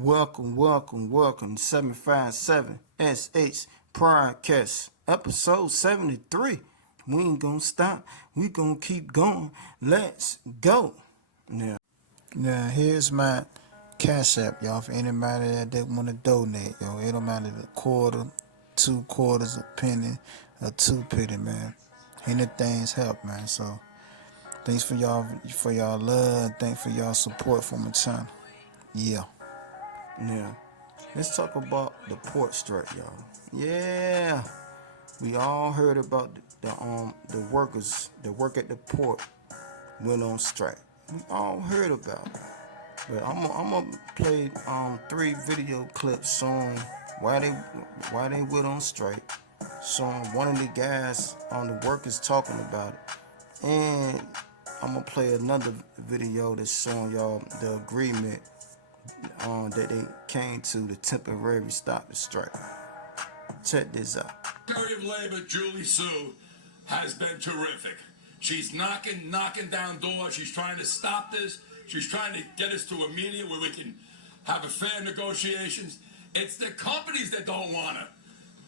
Welcome. 757 SH Podcast, episode 73. We ain't gonna stop. We gonna keep going. Let's go. Now here's my Cash App, y'all. For anybody that want to donate, yo, it don't matter the quarter, 2 quarters, a penny, or 2 penny, man. Anything's help, man. So thanks for y'all love. Thanks for y'all support for my channel. Yeah. Now, let's talk about the port strike, y'all. Yeah, we all heard about the workers that work at the port went on strike. We all heard about it. But I'm gonna play 3 video clips showing why they went on strike, showing one of the guys on the workers talking about it, and I'm gonna play another video that's showing y'all the agreement that they came to temporarily stop the strike. Check this out. Secretary of Labor Julie Sue has been terrific. She's knocking down doors. She's trying to stop this. She's trying to get us to a meeting where we can have a fair negotiations. It's the companies that don't want to.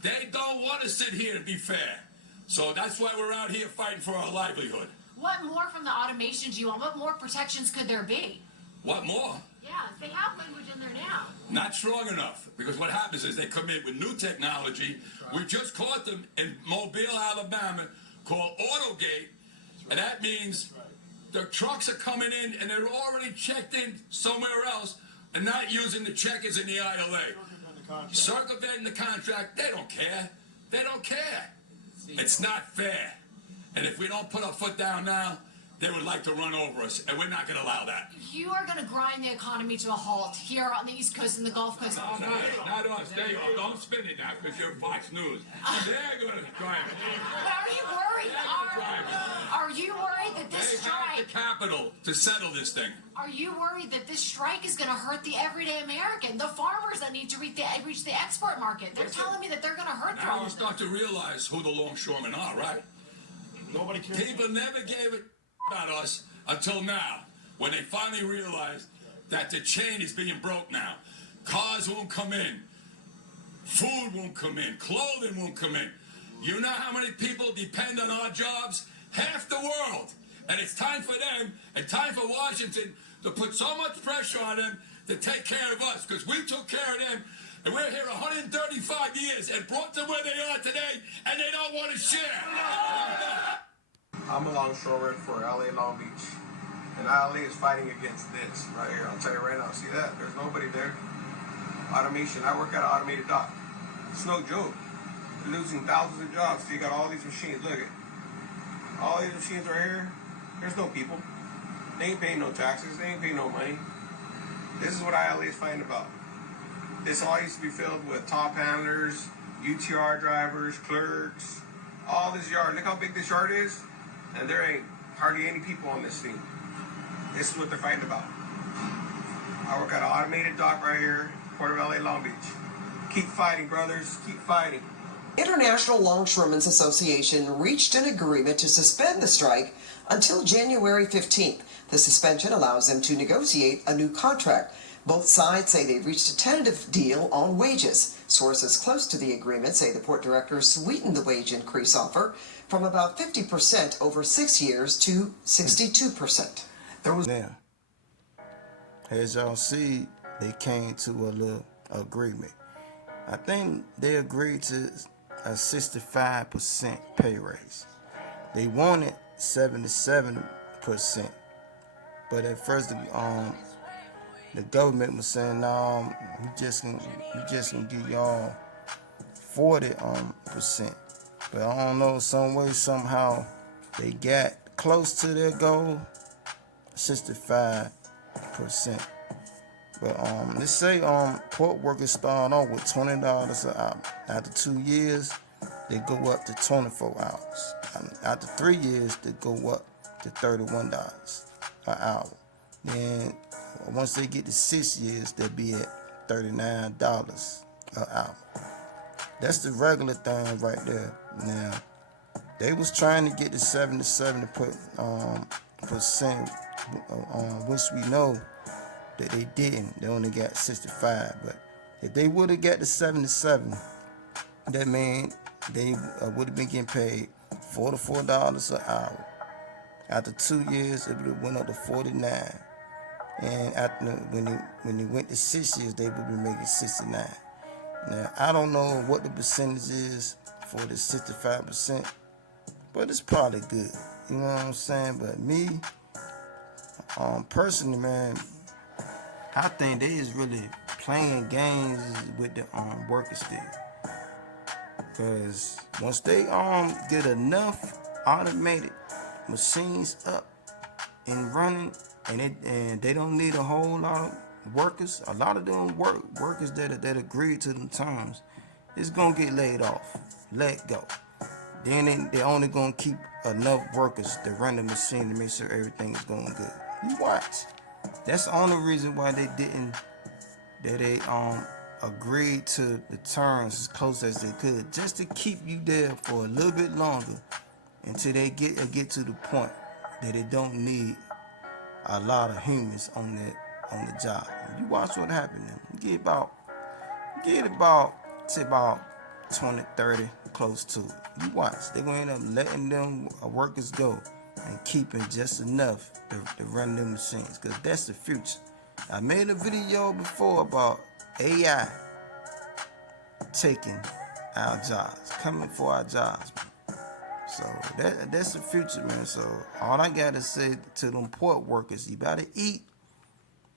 They don't want to sit here and be fair. So that's why we're out here fighting for our livelihood. What more from the automation do you want? What more protections could there be? What more? Yeah, they have language in there now. Not strong enough, because what happens is they come in with new technology. We just caught them in Mobile, Alabama, called AutoGate, and that means the trucks are coming in and they're already checked in somewhere else and not using the checkers in the ILA. Circumventing the contract, they don't care. They don't care. It's not fair. And if we don't put our foot down now, they would like to run over us, and we're not going to allow that. You are going to grind the economy to a halt here on the East Coast and the Gulf Coast. No, not us. Don't spin it now, because you're Fox News. They're going to drive it. But are you worried? Are you worried that this strike... They have the capital to settle this thing. Are you worried that this strike is going to hurt the everyday American, the farmers that need to reach the export market? They're telling me that they're going to hurt them. Now you start to realize who the longshoremen are, right? Nobody cares. People never gave it about us until now, when they finally realized that the chain is being broke now. Cars won't come in, food won't come in, clothing won't come in. You know how many people depend on our jobs? Half the world. And it's time for them and time for Washington to put so much pressure on them to take care of us, because we took care of them, and we're here 135 years and brought them where they are today, and they don't want to share. I'm a longshoreman for LA Long Beach, and LA is fighting against this right here. I'll tell you right now. See that? There's nobody there. Automation. I work at an automated dock. It's no joke. We're losing thousands of jobs. So you got all these machines. Look at all these machines right here. There's no people. They ain't paying no taxes. They ain't paying no money. This is what ILA is fighting about. This all used to be filled with top handlers, UTR drivers, clerks, all this yard. Look how big this yard is. And there ain't hardly any people on this thing. This is what they're fighting about. I work at an automated dock right here, Port of LA, Long Beach. Keep fighting, brothers. Keep fighting. International Longshoremen's Association reached an agreement to suspend the strike until January 15th. The suspension allows them to negotiate a new contract. Both sides say they've reached a tentative deal on wages. Sources close to the agreement say the port directors sweetened the wage increase offer from about 50% over 6 years to 62%. Now, as y'all see, they came to a little agreement. I think they agreed to a 65% pay raise. They wanted 77%, but at first the government was saying, no, we just gonna give y'all 40%. But I don't know, some way, somehow, they got close to their goal, 65%. But let's say port workers start off with $20 an hour. After 2 years, they go up to 24 hours. After 3 years, they go up to $31 an hour. Then once they get to 6 years, they'll be at $39 an hour. That's the regular thing right there. Now, they was trying to get to 77%, which we know that they didn't. They only got 65. But if they would have got the 77, that mean they would have been getting paid $44 an hour. After 2 years, it would have went up to 49. And after when they went to 6 years, they would be making 69. Now I don't know what the percentage is for the 65%, but it's probably good. You know what I'm saying? But me, personally, man, I think they is really playing games with the workers there. Cause once they get enough automated machines up and running, and they don't need a whole lot of workers. A lot of them workers that agreed to them terms, it's gonna get laid off, let go. Then they only gonna keep enough workers to run the machine to make sure everything is going good. You watch. That's the only reason why they agreed to the terms as close as they could, just to keep you there for a little bit longer until they get to the point that they don't need a lot of humans on the job. You watch what happened. Get about say about 20, 30 close to it. You watch. They're gonna end up letting them workers go and keeping just enough to run them machines, because that's the future. I made a video before about AI taking our jobs, coming for our jobs, man. So that's the future, man. So all I gotta say to them port workers, you better eat.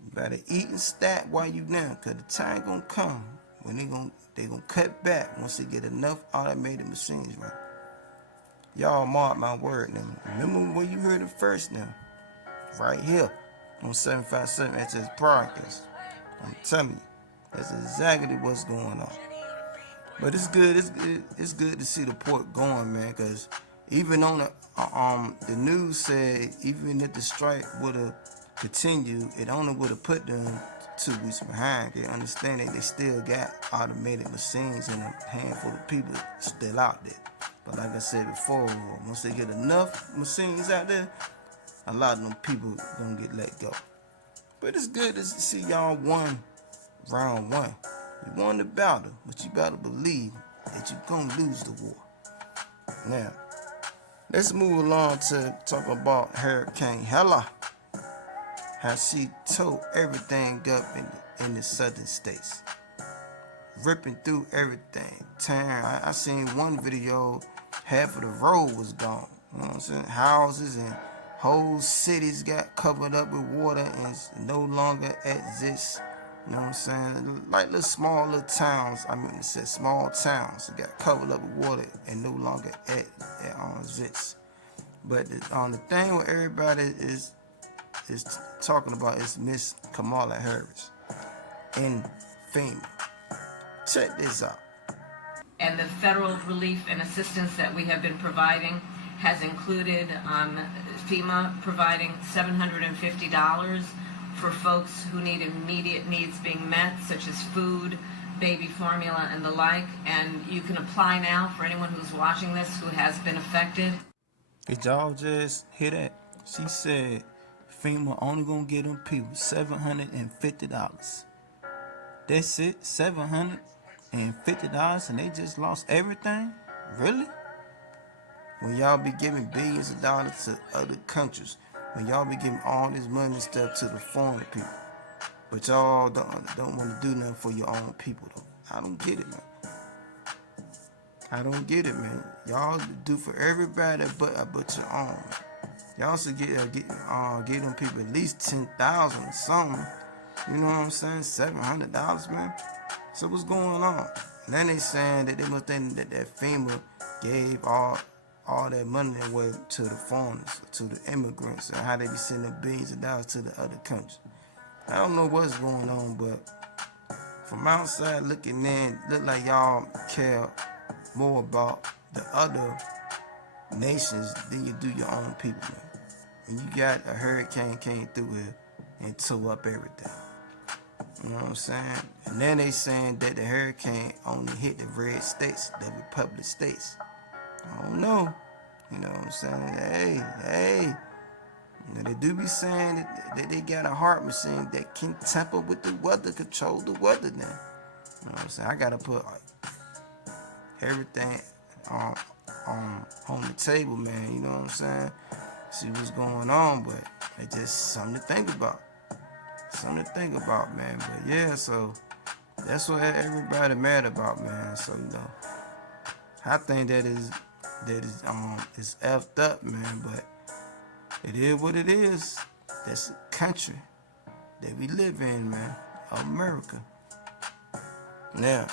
You better eat and stat while you down, cause the time gonna come when they gonna cut back once they get enough automated machines, man. Y'all mark my word now. Remember when you heard it first now. Right here on 757 HS Podcast. I'm telling you, that's exactly what's going on. But it's good. It's good to see the port going, man. Cause even on the news said even if the strike would have continued, it only would have put them 2 weeks behind. They understand that they still got automated machines and a handful of people still out there. But like I said before, once they get enough machines out there, a lot of them people gonna get let go. But it's good to see y'all won round 1. You won the battle, but you better believe that you're gonna lose the war. Now, let's move along to talk about Hurricane Hella. How she tore everything up in the southern states. Ripping through everything. I seen one video, half of the road was gone. You know what I'm saying? Houses and whole cities got covered up with water and no longer exists. You know what I'm saying? Like small little towns. I mean, it said small towns that got covered up with water and no longer exists. But the thing with everybody is talking about is Miss Kamala Harris in FEMA. Check this out. And the federal relief and assistance that we have been providing has included FEMA providing $750 for folks who need immediate needs being met, such as food, baby formula, and the like. And you can apply now for anyone who's watching this who has been affected. Did y'all just hear that? She said FEMA only gonna get them people $750. That's it, $750, and they just lost everything? Really? When y'all be giving billions of dollars to other countries, when y'all be giving all this money and stuff to the foreign people, but y'all don't want to do nothing for your own people, though. I don't get it, man. I don't get it, man. Y'all do for everybody but your own. Y'all should get them people at least $10,000 or something. You know what I'm saying? $700, man. So what's going on? And then they saying that they must think that FEMA gave all that money away to the foreigners, to the immigrants, and how they be sending billions of dollars to the other countries. I don't know what's going on, but from outside looking in, look like y'all care more about the other nations than you do your own people, man. And you got a hurricane came through here and tore up everything. You know what I'm saying? And then they saying that the hurricane only hit the red states, the Republic states. I don't know. You know what I'm saying? Hey, Now, they do be saying that they got a heart machine that can tamper with the weather, control the weather now. You know what I'm saying? I gotta put everything on the table, man. You know what I'm saying? See what's going on, but it's just something to think about. Something to think about, man. But yeah, so that's what everybody mad about, man. So you know, I think that is effed up, man. But it is what it is. That's the country that we live in, man. America. Now,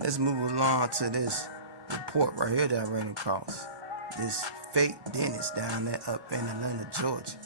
let's move along to this report right here that I ran across. This fake dentist down there up in Atlanta, Georgia.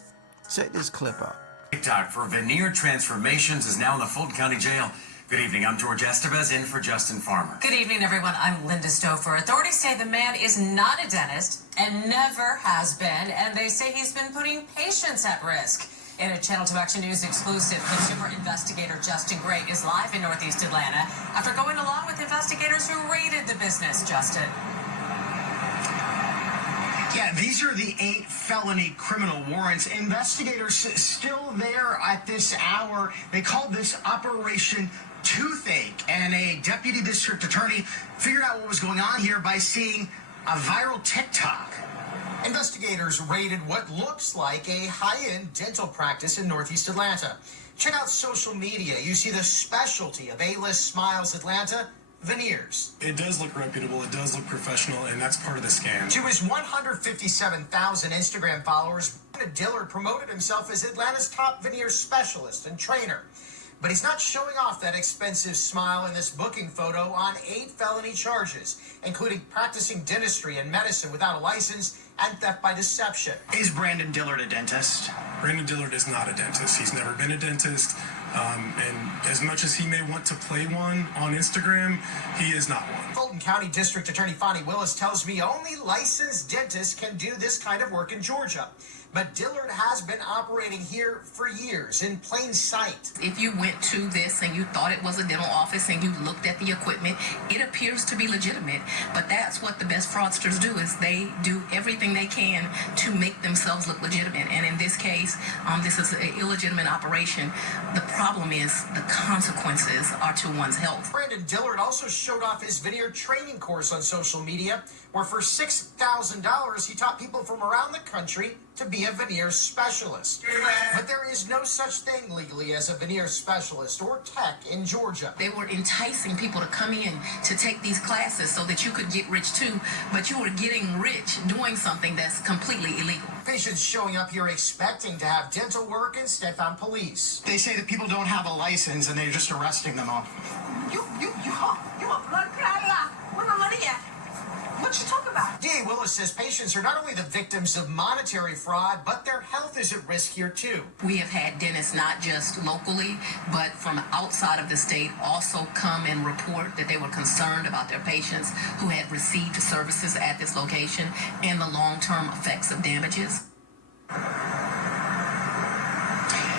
Check this clip out. TikTok for veneer transformations is now in the Fulton County Jail. Good evening, I'm George Estevez in for Justin Farmer. Good evening, everyone. I'm Linda Stouffer. Authorities say the man is not a dentist and never has been, and they say he's been putting patients at risk. In a Channel 2 Action News exclusive, consumer investigator Justin Gray is live in Northeast Atlanta after going along with investigators who raided the business. Justin. Yeah, these are the 8 felony criminal warrants. Investigators still there at this hour. They called this Operation Toothache, and a deputy district attorney figured out what was going on here by seeing a viral TikTok. Investigators raided what looks like a high-end dental practice in Northeast Atlanta. Check out social media. You see the specialty of A-List Smiles Atlanta, veneers. It does look reputable, it does look professional, and that's part of the scam. To his 157,000 Instagram followers, Brandon Dillard promoted himself as Atlanta's top veneer specialist and trainer. But he's not showing off that expensive smile in this booking photo on 8 felony charges, including practicing dentistry and medicine without a license and theft by deception. Is Brandon Dillard a dentist? Brandon Dillard is not a dentist. He's never been a dentist. And as much as he may want to play one on Instagram, he is not one. Fulton County District Attorney Fonnie Willis tells me only licensed dentists can do this kind of work in Georgia. But Dillard has been operating here for years in plain sight. If you went to this and you thought it was a dental office and you looked at the equipment, it appears to be legitimate. But that's what the best fraudsters do, is they do everything they can to make themselves look legitimate. And in this case, this is an illegitimate operation. The problem is the consequences are to one's health. Brandon Dillard also showed off his veneer training course on social media, where for $6,000 he taught people from around the country to be a veneer specialist. But there is no such thing legally as a veneer specialist or tech in Georgia. They were enticing people to come in to take these classes so that you could get rich too, but you were getting rich doing something that's completely illegal. Patients showing up here expecting to have dental work instead found police. They say that people don't have a license and they're just arresting them all. You a blood clot. Where my money at? What you talking about? D.A. Willis says patients are not only the victims of monetary fraud, but their health is at risk here too. We have had dentists not just locally, but from outside of the state also come and report that they were concerned about their patients who had received services at this location and the long-term effects of damages.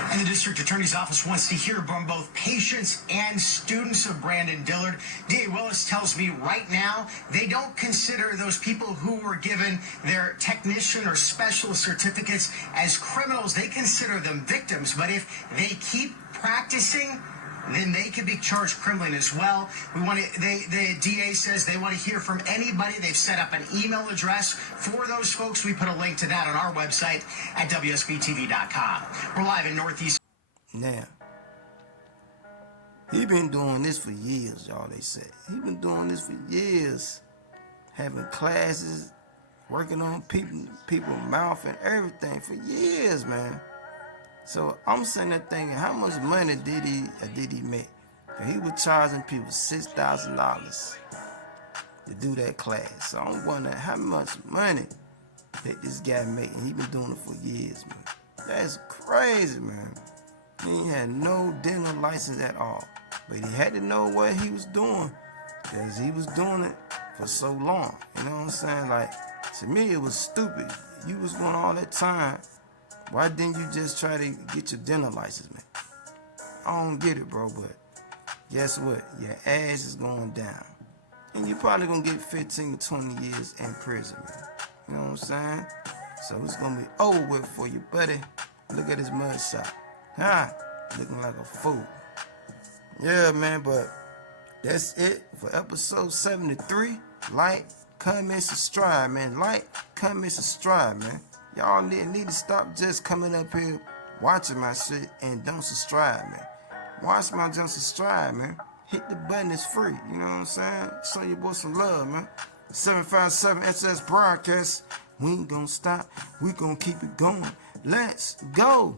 And the district attorney's office wants to hear from both patients and students of Brandon Dillard. D.A. Willis tells me right now they don't consider those people who were given their technician or specialist certificates as criminals. They consider them victims. But if they keep practicing, then they can be charged criminally as well. The DA says they want to hear from anybody. They've set up an email address for those folks. We put a link to that on our website at WSBTV.com. We're live in Northeast. Now, he been doing this for years, y'all, they said. He been doing this for years. Having classes, working on people's mouth and everything for years, man. So I'm sitting there thinking, how much money did he make? He was charging people $6,000 to do that class. So I'm wondering how much money that this guy made. And he been doing it for years, man. That's crazy, man. He ain't had no dental license at all. But he had to know what he was doing, because he was doing it for so long. You know what I'm saying? Like, to me, it was stupid. You was going all that time. Why didn't you just try to get your dental license, man? I don't get it, bro, but guess what? Your ass is going down. And you're probably going to get 15 to 20 years in prison, man. You know what I'm saying? So it's gonna be over with for you, buddy. Look at his mugshot. Huh? Looking like a fool. Yeah, man, but that's it for episode 73. Like, comment, subscribe, man. Like, comment, subscribe, man. Y'all need to stop just coming up here watching my shit and don't subscribe, man. Watch my jump, subscribe, man. Hit the button, it's free. You know what I'm saying? Show your boy some love, man. 757 SS Broadcast. We ain't gonna stop. We gonna keep it going. Let's go.